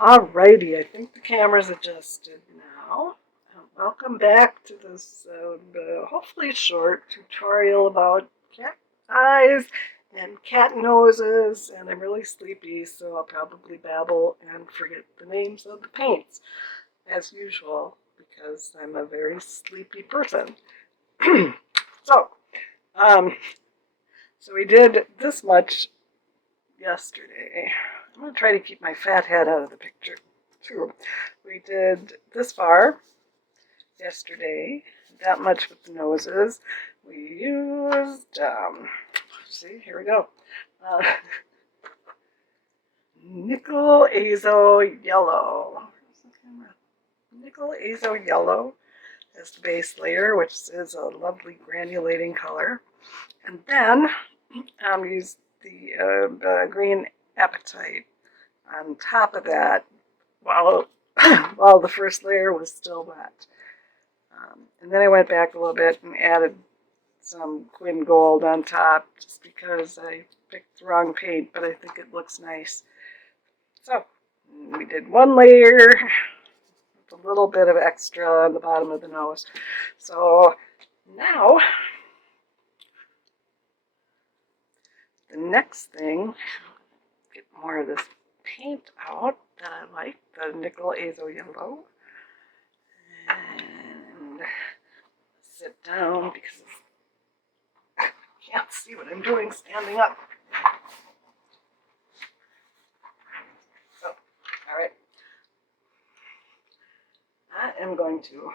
Alrighty, I think the camera's adjusted now. Welcome back to this hopefully short tutorial about cat eyes and cat noses, and I'm really sleepy, so I'll probably babble and forget the names of the paints, as usual, because I'm a very sleepy person. so, um, so we did this much yesterday. I'm going to try to keep my fat head out of the picture, too. We did this far yesterday, that much with the noses. We used, see, here we go. Uh, Nickel Azo Yellow. Nickel Azo Yellow as the base layer, which is a lovely granulating color. And then used the green apatite on top of that while while the first layer was still wet. And then I went back a little bit and added some Quin Gold on top just because I picked the wrong paint, but I think it looks nice. So we did one layer with a little bit of extra on the bottom of the nose. So now the next thing, get more of this paint out that I like, the Nickel Azo Yellow. And sit down because I can't see what I'm doing standing up. So, all right. I am going to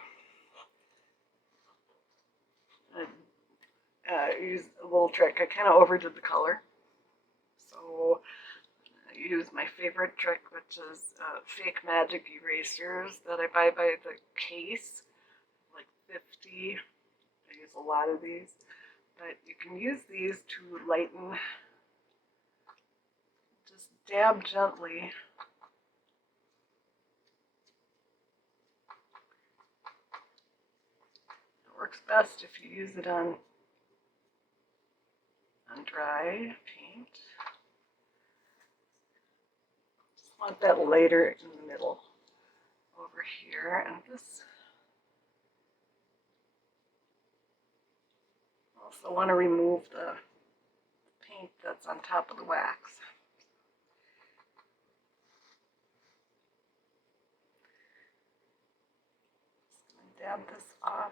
use a little trick. I kind of overdid the color. So I use my favorite trick, which is fake magic erasers that I buy by the case, like 50. I use a lot of these. But you can use these to lighten, just dab gently. It works best if you use it on dry paint. Just want that lighter in the middle over here, and this also want to remove the paint that's on top of the wax. Just going to dab this off.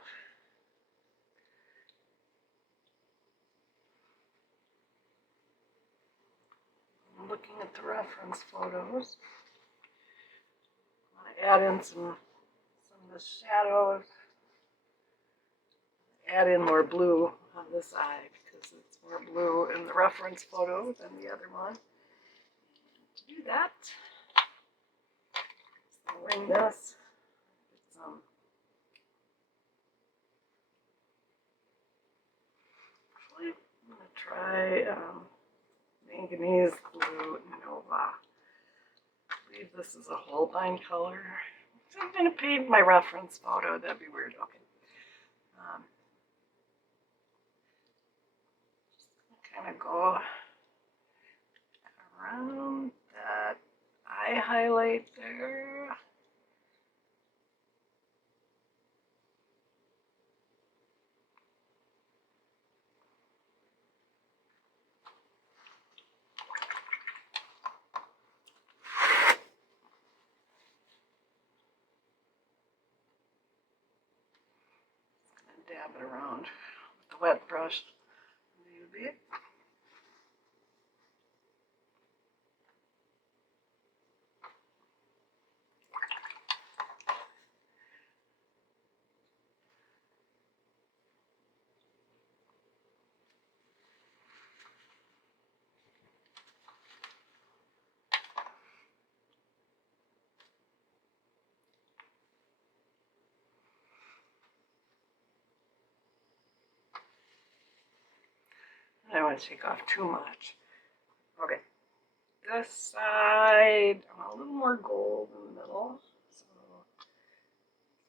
I'm looking at the reference photos. I want to add in some of the shadows. Add in more blue on this eye because it's more blue in the reference photo than the other one. To do that, I'll ring this. Actually, I'm going to try manganese glue Nova. I believe this is a Holbein color. So I'm going to paint my reference photo. That'd be weird. Okay. Just kind of go around that eye highlight there. Dab it around with the wet brush. Maybe. I don't want to take off too much. Okay. This side, I want a little more gold in the middle. So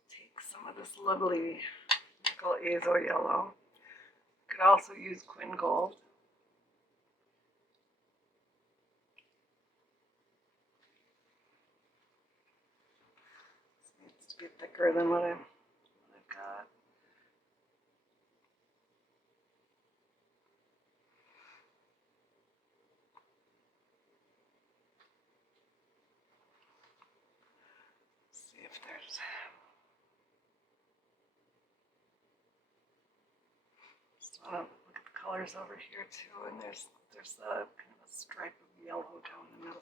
take some of this lovely Nickel Azo Yellow. You could also use Quin Gold. be thicker than what I've got. See if there's. Just want to look at the colors over here too, and there's a kind of a stripe of yellow down the middle.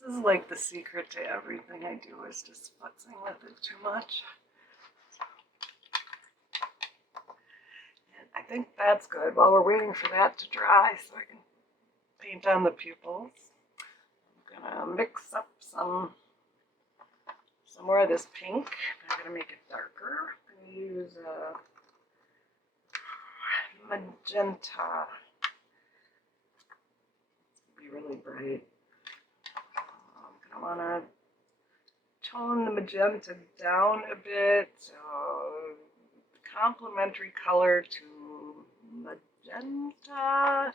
This is like the secret to everything I do, is just futzing with it too much. And I think that's good. While we're waiting for that to dry so I can paint on the pupils, I'm gonna mix up some more of this pink. I'm gonna make it darker. I'm gonna use magenta. It's gonna be really bright. I'm gonna wanna tone the magenta down a bit. Complementary color to magenta.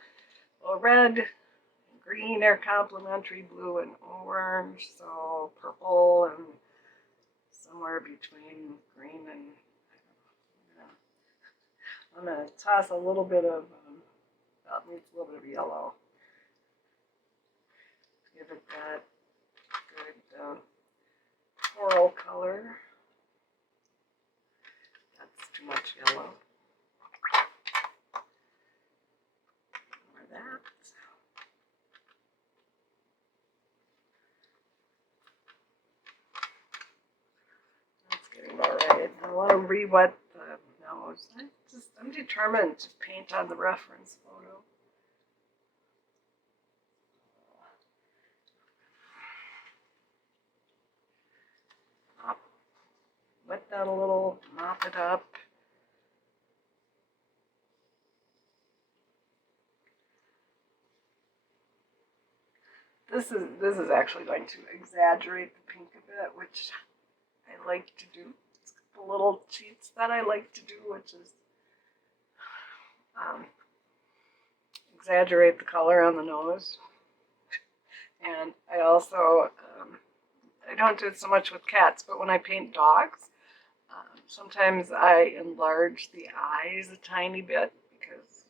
Well, red and green are complementary, blue and orange, so purple and somewhere between green and, I'm going to toss a little bit of, that needs a little bit of yellow. Give it that good coral color. That's too much yellow. More that. That's getting all right. I want to re-wet the nose. I'm determined to paint on the reference photo. Wet that a little, mop it up. This is actually going to exaggerate the pink a bit, which I like to do. It's a couple little cheats that I like to do, which is exaggerate the color on the nose. And I also, I don't do it so much with cats, but when I paint dogs, sometimes I enlarge the eyes a tiny bit because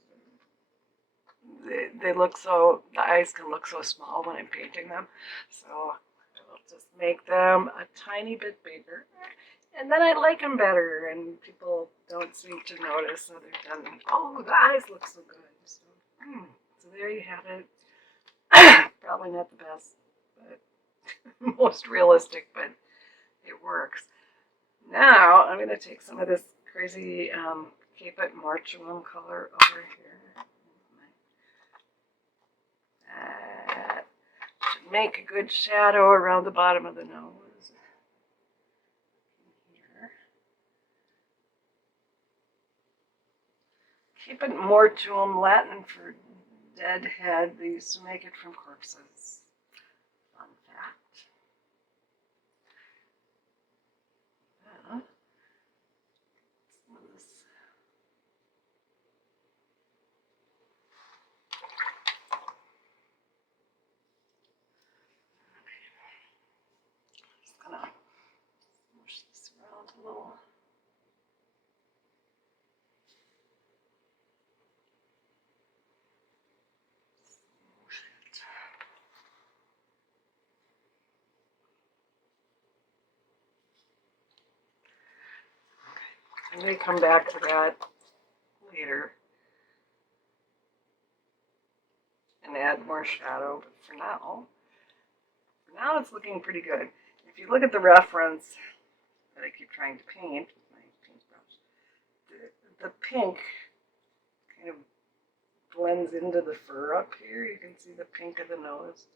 they look so, the eyes can look so small when I'm painting them. So I'll just make them a tiny bit bigger. And then I like them better, and people don't seem to notice other than, oh, the eyes look so good. So there you have it. Probably not the best, but most realistic, but it works. Now I'm going to take some of this crazy Cape It Marchulum color over here. That should make a good shadow around the bottom of the nose. Here. Cape It Mortuum, Latin for dead head. They used to make it from corpses. Fun fact. Yeah. Just gonna push this around a little. I may come back to that later and add more shadow, but for now it's looking pretty good. If you look at the reference that I keep trying to paint with my paintbrush, the pink kind of blends into the fur up here. You can see the pink of the nose.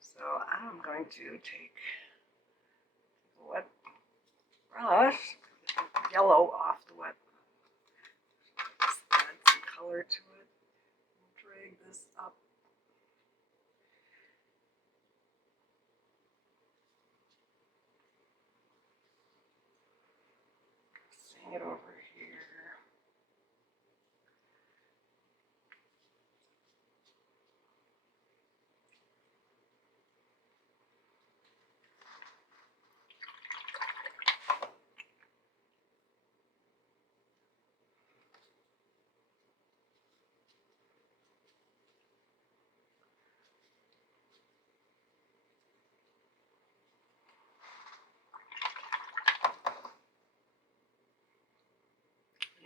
So I'm going to take a wet brush, yellow off the wet, just add some color to it, and drag this up. Seeing it over here.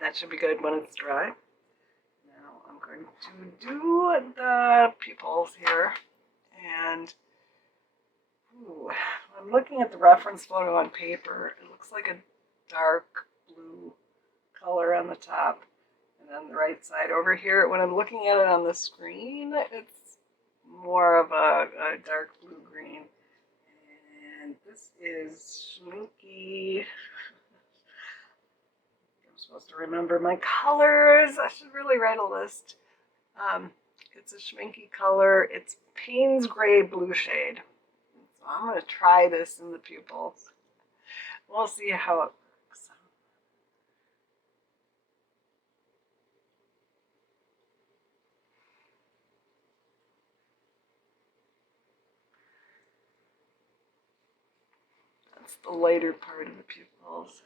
That should be good when it's dry. Now I'm going to do the pupils here. And ooh, I'm looking at the reference photo on paper. It looks like a dark blue color on the top. And on the right side over here, when I'm looking at it on the screen, it's more of a dark blue-green. And this is Schminke. I'm supposed to remember my colors. I should really write a list. It's a Schminke color. It's Payne's Gray Blue shade. So I'm going to try this in the pupils. We'll see how it works. That's the lighter part of the pupils.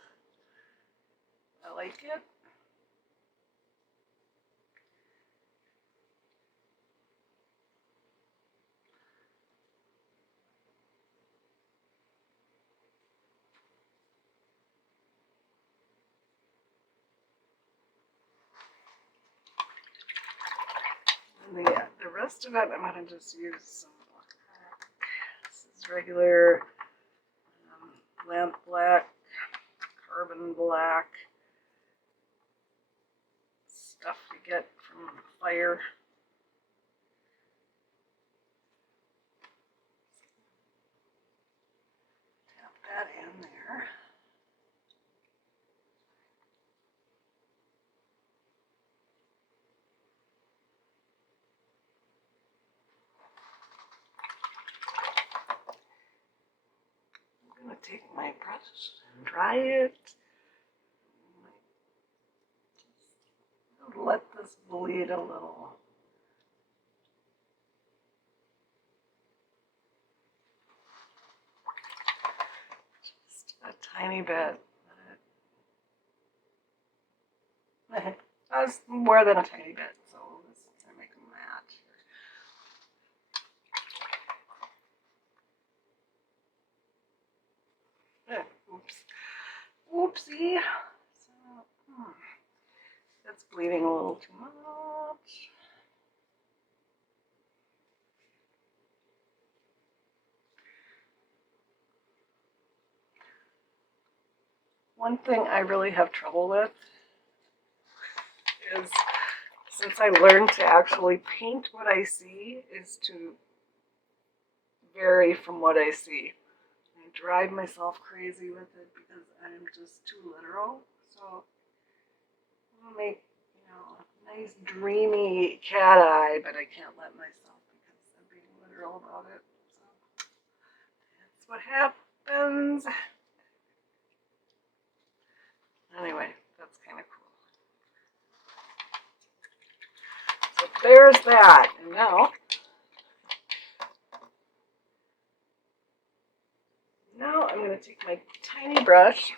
I like it. And the rest of it, I'm going to just use some black. This is regular lamp black, carbon black, stuff you get from fire. Tap that in there. I'm going to take my brush and dry it. Let this bleed a little. Just a tiny bit. That's more than a tiny bit, so this is going to make a match. Oops. Oopsie. So, that's bleeding a little too much. One thing I really have trouble with is, since I learned to actually paint what I see, is to vary from what I see. I drive myself crazy with it because I'm just too literal. So I'll make, a nice dreamy cat eye, but I can't let myself because I'm being literal about it. So that's what happens. Anyway, that's kind of cool. So there's that. And now I'm going to take my tiny brush.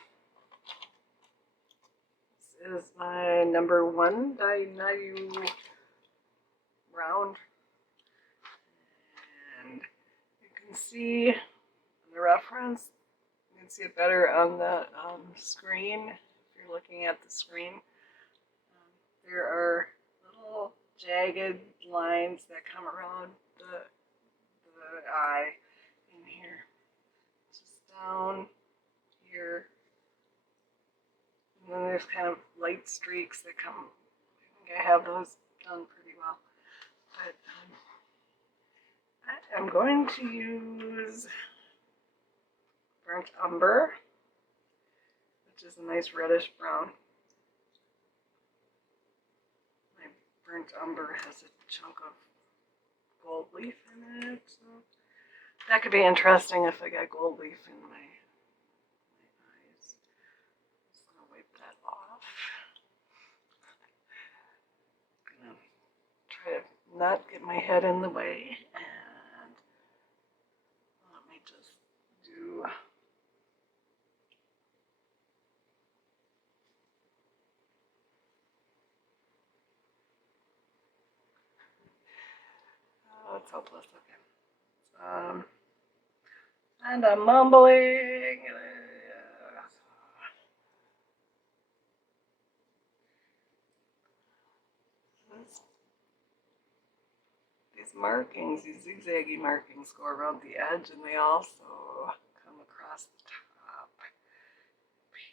This is my number 1 Dinayu round. And you can see in the reference, you can see it better on the screen. If you're looking at the screen, there are little jagged lines that come around the eye in here, just down here, and then there's kind of light streaks that come. I think I have those done pretty well, but I'm going to use burnt umber, which is a nice reddish brown. My burnt umber has a chunk of gold leaf in it, so that could be interesting if I got gold leaf in my eyes. I'm just going to wipe that off. I'm going to try to not get my head in the way, and let me just do it's hopeless. Okay. And I'm mumbling. these markings, these zigzaggy markings go around the edge, and they also come across the top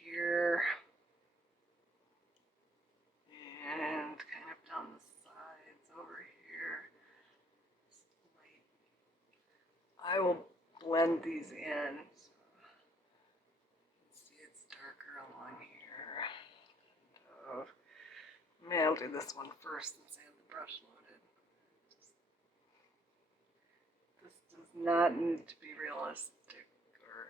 here and kind of down the sides over here. I will blend these in. See, it's darker along here. Maybe I'll do this one first since I have the brush loaded. This does not need to be realistic or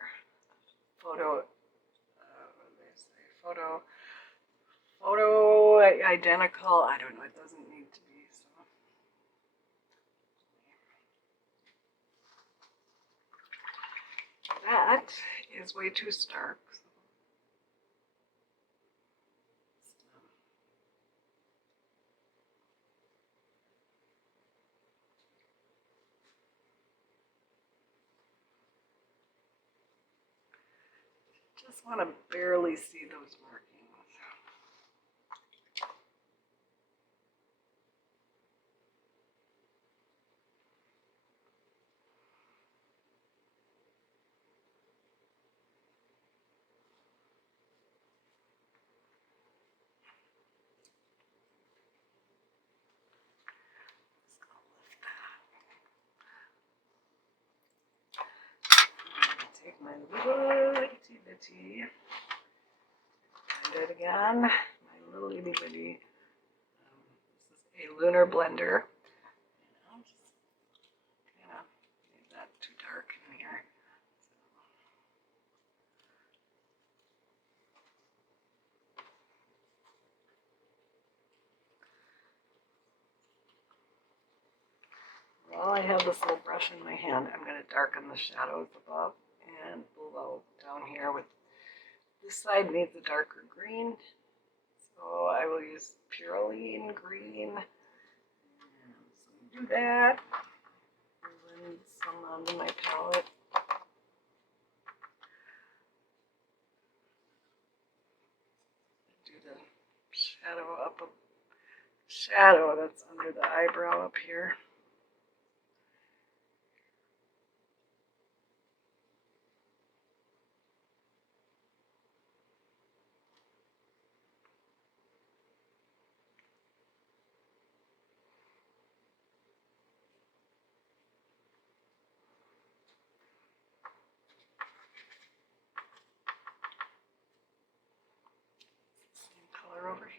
photo, what do they say, photo identical. I don't know, it doesn't need to be. So that is way too stark. Just want to barely see those markings. Take my little itty bitty, blend it again. My little itty bitty. This is a lunar blender. I'll just kind of make that too dark in here. While I have this little brush in my hand, I'm going to darken the shadows above and below down here. With this side needs a darker green, so I will use Purine green. So do that, and then some onto my palette. Do the shadow that's under the eyebrow up here. Same color over here.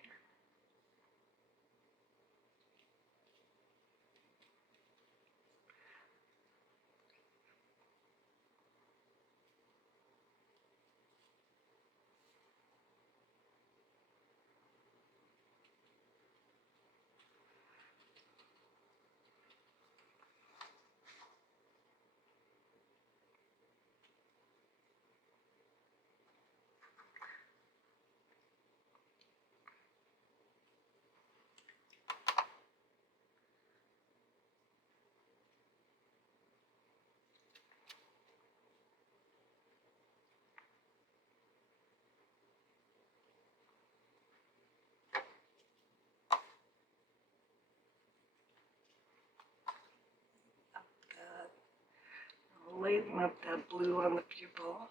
Lighten up that blue on the pupil.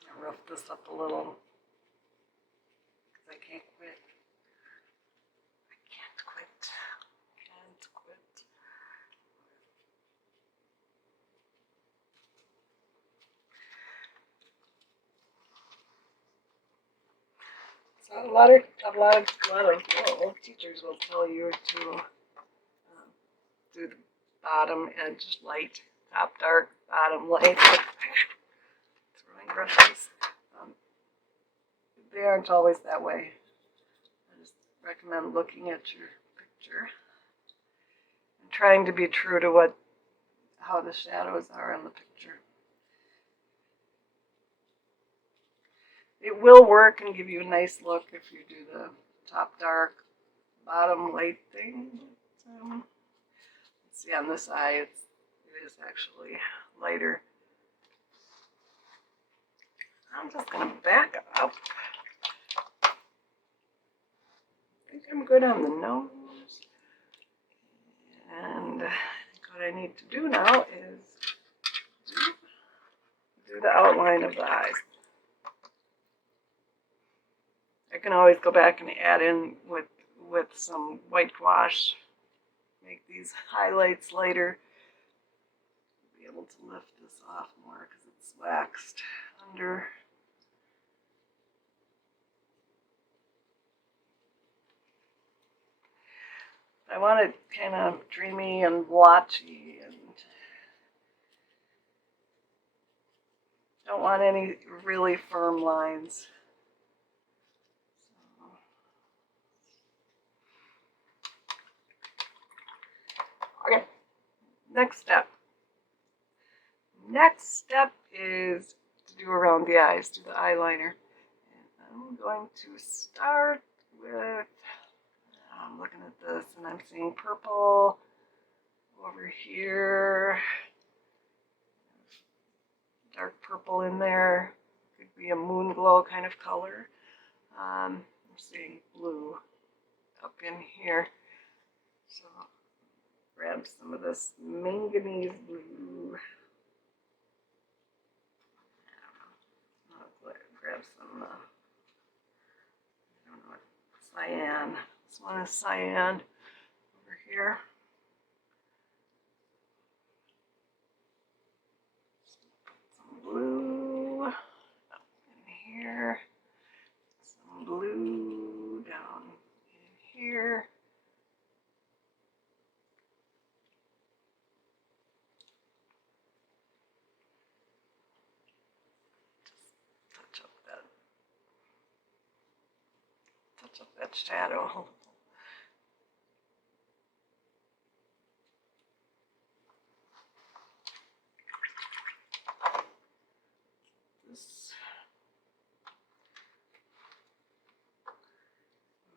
Just rough this up a little because I can't quit. I can't quit. Can't quit. So a lot of teachers will tell you to do the bottom edge light, top dark, bottom light. Throwing brushes. They aren't always that way. I just recommend looking at your picture and trying to be true to how the shadows are in the picture. It will work and give you a nice look if you do the top dark, bottom light thing. See on this eye, it is actually lighter. I'm just going to back up. I think I'm good on the nose. And what I need to do now is do the outline of the eyes. I can always go back and add in with some white gouache, make these highlights later. Be able to lift this off more because it's waxed under. I want it kind of dreamy and blotchy, and don't want any really firm lines. Okay, next step. Next step is to do around the eyes, do the eyeliner. And I'm going to start with, I'm looking at this and I'm seeing purple over here, dark purple in there, could be a moon glow kind of color. I'm seeing blue up in here, so grab some of this manganese blue. I'll grab some, I don't know, cyan. This one is cyan over here. Some blue up in here. Some blue down in here. Touch up that shadow. This,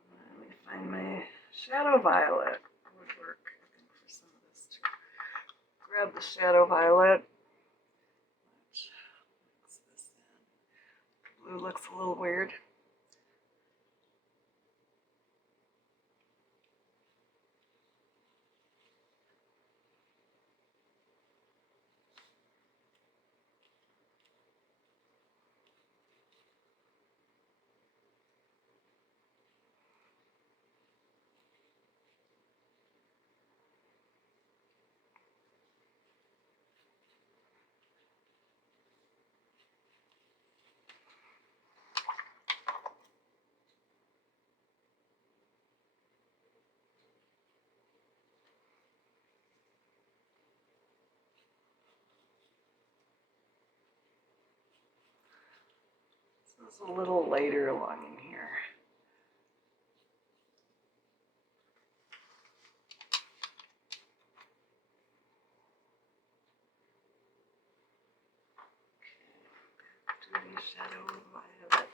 let me find my shadow violet. Would work, I think, for some of this too. Grab the shadow violet. Mix this in. Blue looks a little weird. This is a little later along in here. Do the shadow violet.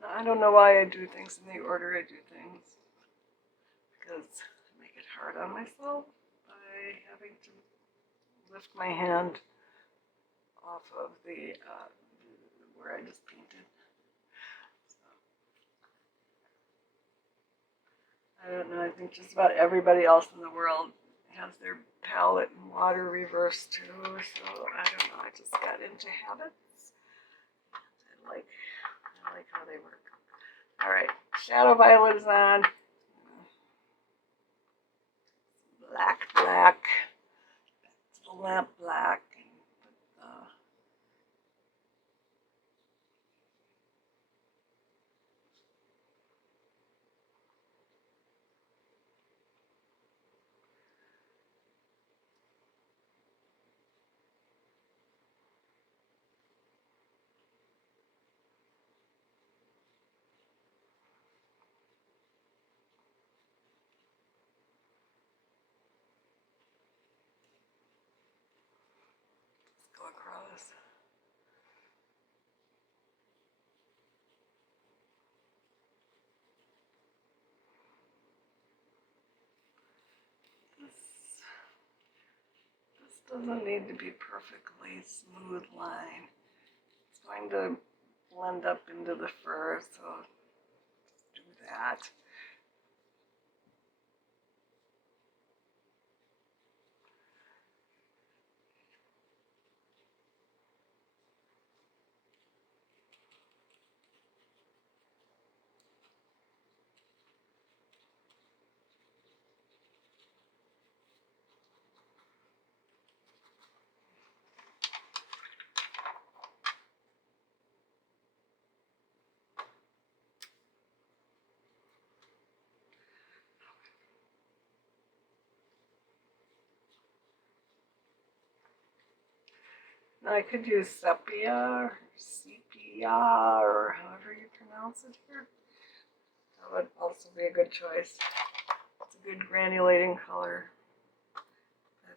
Now, I don't know why I do things in the order I do things, because I make it hard on myself by having to lift my hand off of the where I just painted. So, I don't know, I think just about everybody else in the world has their palette and water reversed too, so I don't know, I just got into habits. I like how they work. Alright, shadow violet is on. Black. It's the lamp black. doesn't need to be perfectly smooth line. It's going to blend up into the fur, so do that. Now I could use sepia, or however you pronounce it here. That would also be a good choice. It's a good granulating color. I'm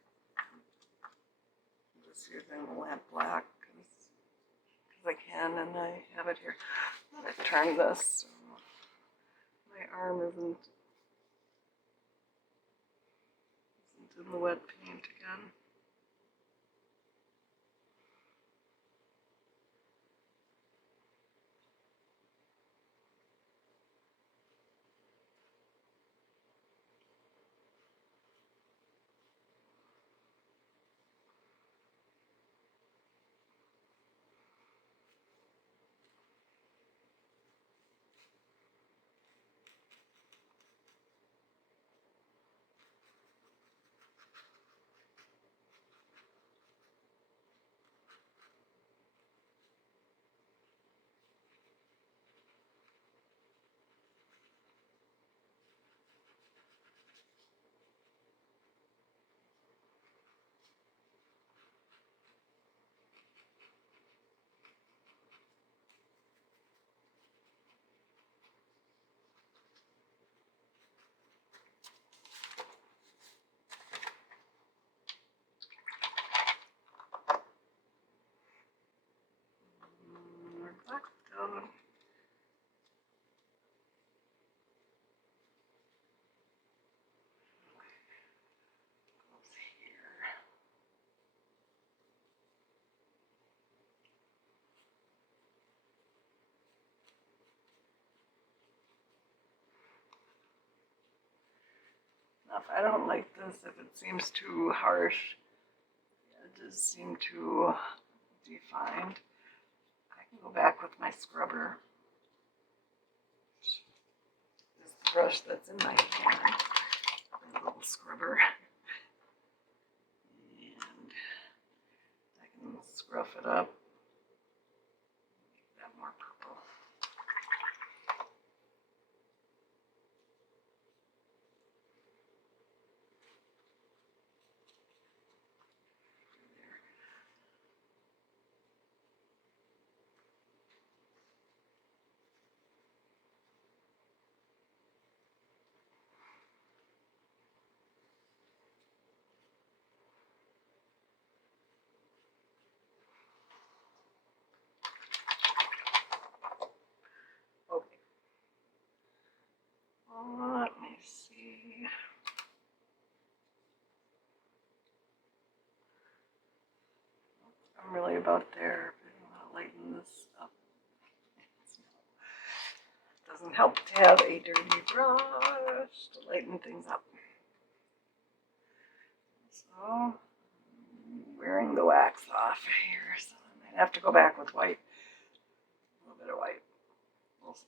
just using the lamp black because I can, and I have it here. I'm going to turn this so my arm isn't in the wet paint again. Black down. Now, if I don't like this, if it seems too harsh, it does seem too defined, I can go back with my scrubber. This is the brush that's in my hand, a little scrubber, and I can scruff it up, make that more purple. Okay. Let me see. I'm really about there, but I want to lighten this up. It doesn't help to have a dirty brush to lighten things up. So, I'm wearing the wax off here, so I might have to go back with white. A little bit of white. We'll see.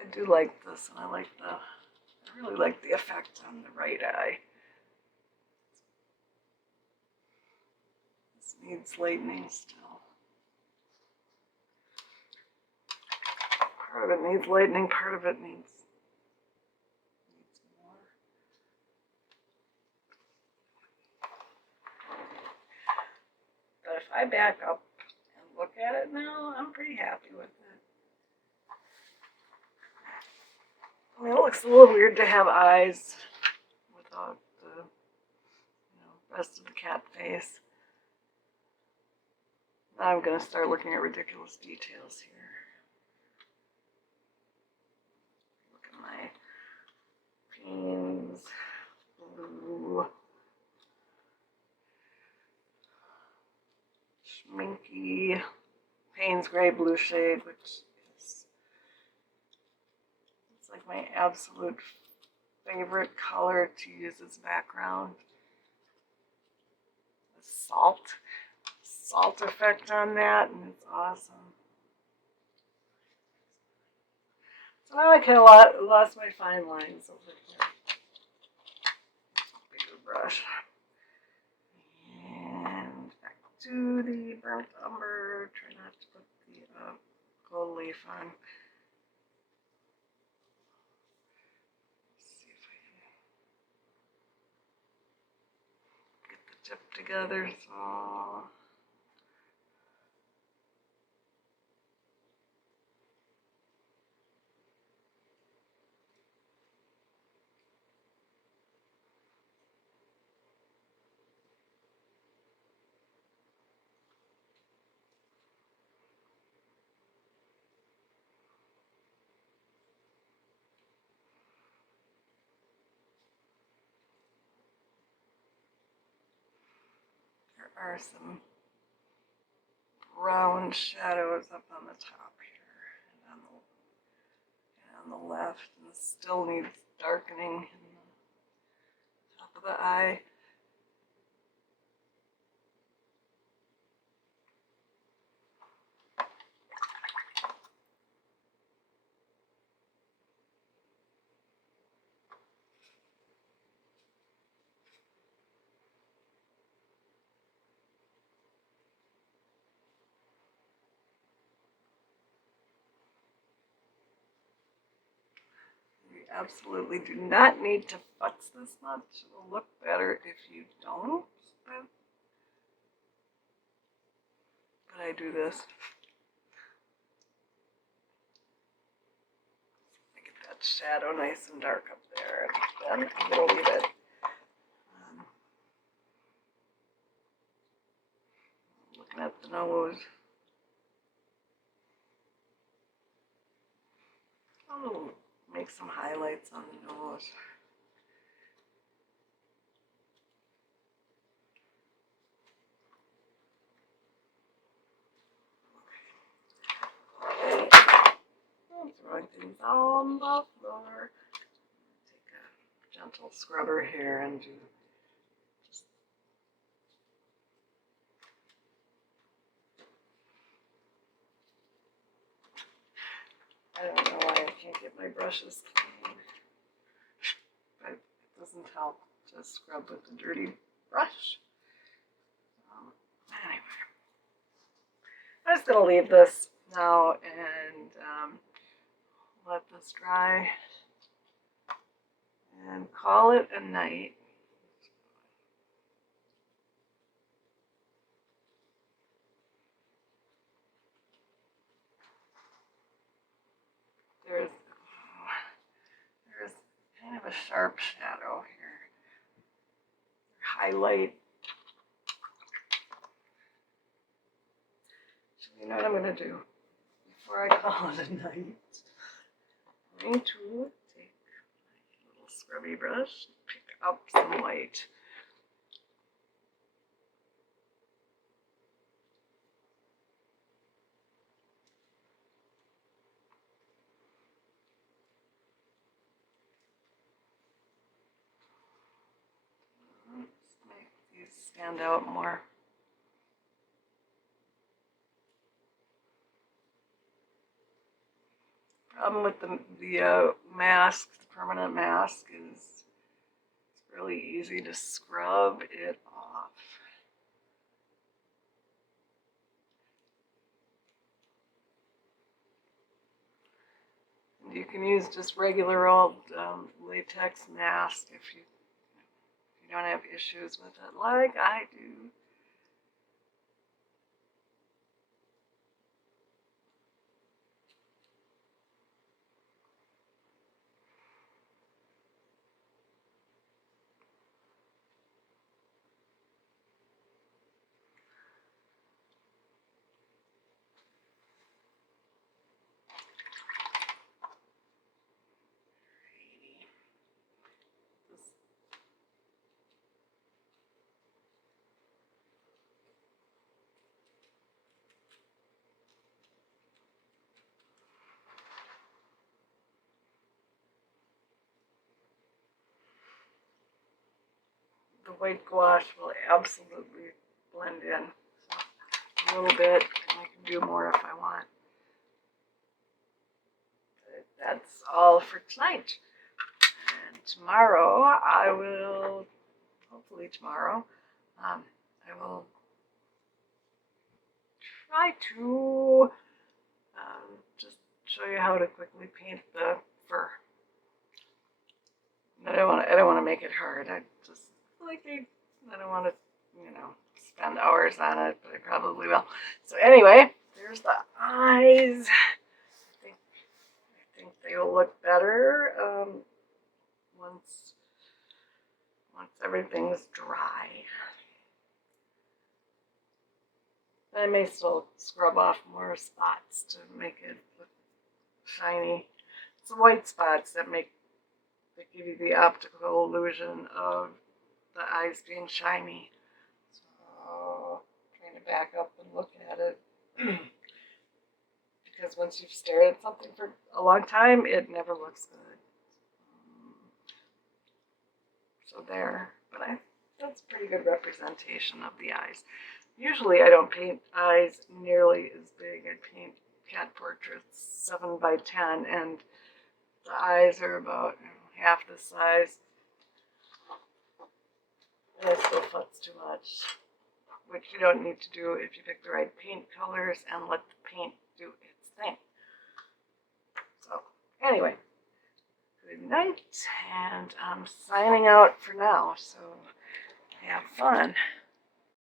I do like this, and I really like the effect on the right eye. This needs lightening still. Part of it needs lightening, part of it needs more. But if I back up and look at it now, I'm pretty happy with it. I mean, it looks a little weird to have eyes without the rest of the cat face. I'm going to start looking at ridiculous details here. Look at my Payne's blue, Schminke, Payne's gray blue shade, which is it's like my absolute favorite color to use as background. The salt effect on that, and it's awesome. So now I kind of lost my fine lines over here. Bigger brush. And back to the burnt umber. Try not to put the gold leaf on. Let's see if I can get the tip together. So. There are some brown shadows up on the top here and on the left, and this still needs darkening in the top of the eye. You absolutely do not need to futz this much. It will look better if you don't. But I do this. I get that shadow nice and dark up there, and then I'm going to leave it. Looking at the nose. I'll make some highlights on the nose. Throwing things on the floor. Take a gentle scrubber here and do just I don't know why I can't get my brushes clean, but it doesn't help to scrub with a dirty brush. Anyway, I'm just going to leave this now and let this dry and call it a night. There's kind of a sharp shadow here. Highlight. So you know what I'm going to do before I call it a night? I'm going to take my little scrubby brush, pick up some light. Let's make these stand out more. Problem with the mask, the permanent mask, is it's really easy to scrub it off. And you can use just regular old latex mask if you don't have issues with it, like I do. the white gouache will absolutely blend in. So a little bit, and I can do more if I want. But that's all for tonight. And tomorrow I will, hopefully tomorrow, I will try to just show you how to quickly paint the fur. I don't want to make it hard. I just like I don't want to, spend hours on it, but I probably will. So anyway, there's the eyes. I think they will look better once everything's dry. I may still scrub off more spots to make it look shiny. It's the white spots that give you the optical illusion of the eyes being shiny. So, trying to back up and look at it. Because once you've stared at something for a long time, it never looks good. So there. But that's a pretty good representation of the eyes. Usually I don't paint eyes nearly as big. I paint cat portraits 7 by 10, and the eyes are about half the size. And it still futs too much, which you don't need to do if you pick the right paint colors and let the paint do its thing. So anyway, good night, and I'm signing out for now, so have fun.